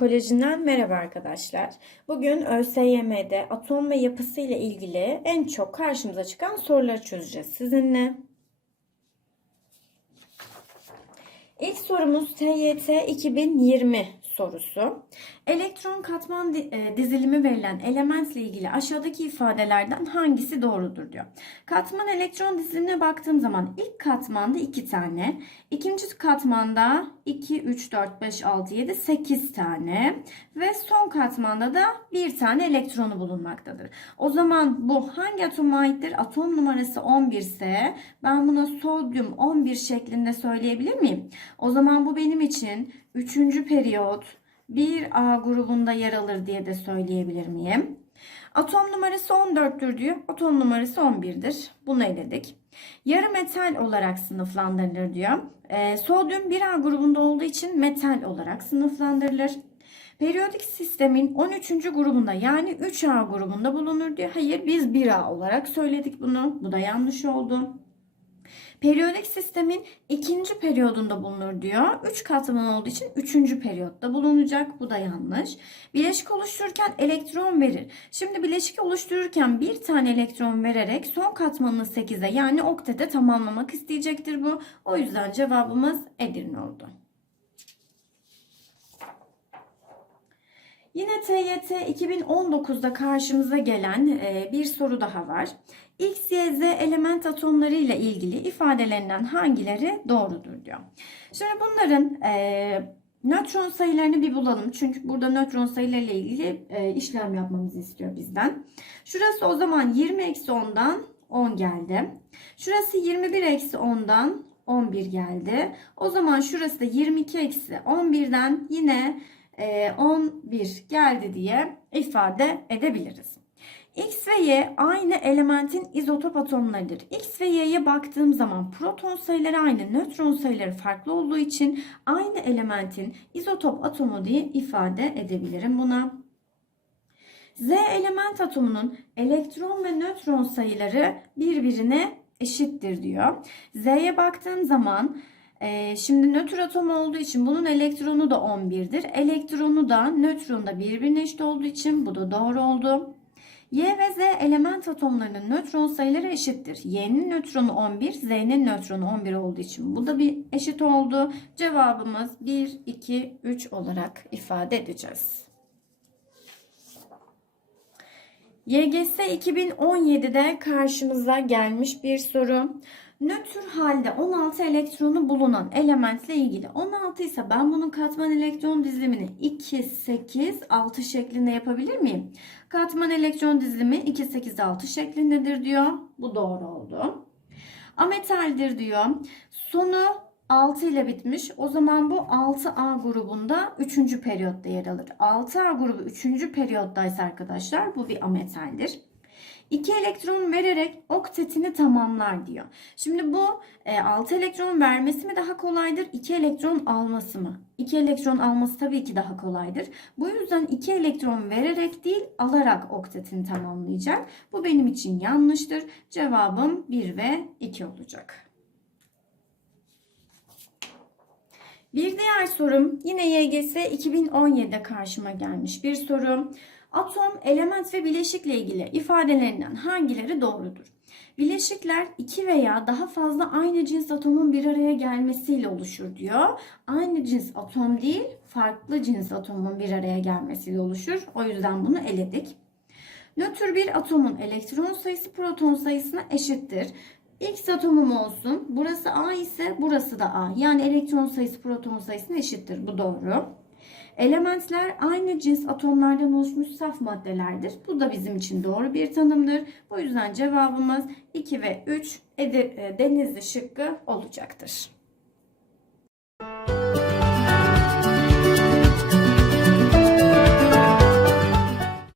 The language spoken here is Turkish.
Biyokolojinden merhaba arkadaşlar. Bugün ÖSYM'de atom ve yapısı ile ilgili en çok karşımıza çıkan soruları çözeceğiz sizinle. İlk sorumuz TYT 2020 sorusu. Elektron katman e, dizilimi verilen elementle ilgili aşağıdaki ifadelerden hangisi doğrudur diyor. Katman elektron dizilimine baktığım zaman ilk katmanda 2 tane, ikinci katmanda 2, 3, 4, 5, 6, 7, 8 tane ve son katmanda da bir tane elektronu bulunmaktadır. O zaman bu hangi atoma aittir? Atom numarası 11 ise ben buna sodyum 11 şeklinde söyleyebilir miyim? O zaman bu benim için 3. periyot 1A grubunda yer alır diye de söyleyebilir miyim? Atom numarası 14'tür diyor. Atom numarası 11'dir. Bunu eledik. Yarı metal olarak sınıflandırılır diyor. Ee, sodyum 1A grubunda olduğu için metal olarak sınıflandırılır. Periyodik sistemin 13. grubunda yani 3A grubunda bulunur diyor. Hayır biz 1A olarak söyledik bunu. Bu da yanlış oldu. Periyodik sistemin ikinci periyodunda bulunur diyor. Üç katman olduğu için üçüncü periyotta bulunacak. Bu da yanlış. Bileşik oluştururken elektron verir. Şimdi bileşik oluştururken bir tane elektron vererek son katmanını 8'e yani oktete tamamlamak isteyecektir bu. O yüzden cevabımız Edirne oldu. Yine TYT 2019'da karşımıza gelen e, bir soru daha var. X, Y, Z element atomları ile ilgili ifadelerinden hangileri doğrudur diyor. Şimdi bunların e, nötron sayılarını bir bulalım. Çünkü burada nötron sayıları ile ilgili e, işlem yapmamızı istiyor bizden. Şurası o zaman 20 eksi 10'dan 10 geldi. Şurası 21 eksi 10'dan 11 geldi. O zaman şurası da 22 eksi 11'den yine e, 11 geldi diye ifade edebiliriz. X ve Y aynı elementin izotop atomlarıdır. X ve Y'ye baktığım zaman proton sayıları aynı, nötron sayıları farklı olduğu için aynı elementin izotop atomu diye ifade edebilirim buna. Z element atomunun elektron ve nötron sayıları birbirine eşittir diyor. Z'ye baktığım zaman e, şimdi nötr atom olduğu için bunun elektronu da 11'dir. Elektronu da nötronu da birbirine eşit olduğu için bu da doğru oldu. Y ve Z element atomlarının nötron sayıları eşittir. Y'nin nötronu 11, Z'nin nötronu 11 olduğu için bu da bir eşit oldu. Cevabımız 1, 2, 3 olarak ifade edeceğiz. YGS 2017'de karşımıza gelmiş bir soru. Nötr halde 16 elektronu bulunan elementle ilgili. 16 ise ben bunun katman elektron dizilimini 2, 8, 6 şeklinde yapabilir miyim? Katman elektron dizilimi 2, 8, 6 şeklindedir diyor. Bu doğru oldu. Ametaldir diyor. Sonu 6 ile bitmiş. O zaman bu 6A grubunda 3. periyotta yer alır. 6A grubu 3. periyottaysa arkadaşlar bu bir ametaldir. 2 elektron vererek oktetini tamamlar diyor. Şimdi bu 6 elektron vermesi mi daha kolaydır? 2 elektron alması mı? 2 elektron alması tabii ki daha kolaydır. Bu yüzden 2 elektron vererek değil alarak oktetini tamamlayacak. Bu benim için yanlıştır. Cevabım 1 ve 2 olacak. Bir diğer sorum yine YGS 2017'de karşıma gelmiş bir soru. Atom, element ve bileşikle ilgili ifadelerinden hangileri doğrudur? Bileşikler iki veya daha fazla aynı cins atomun bir araya gelmesiyle oluşur diyor. Aynı cins atom değil, farklı cins atomun bir araya gelmesiyle oluşur. O yüzden bunu eledik. Nötr bir atomun elektron sayısı proton sayısına eşittir. X atomum olsun. Burası A ise burası da A. Yani elektron sayısı proton sayısına eşittir. Bu doğru. Elementler aynı cins atomlardan oluşmuş saf maddelerdir. Bu da bizim için doğru bir tanımdır. Bu yüzden cevabımız 2 ve 3 Denizli şıkkı olacaktır.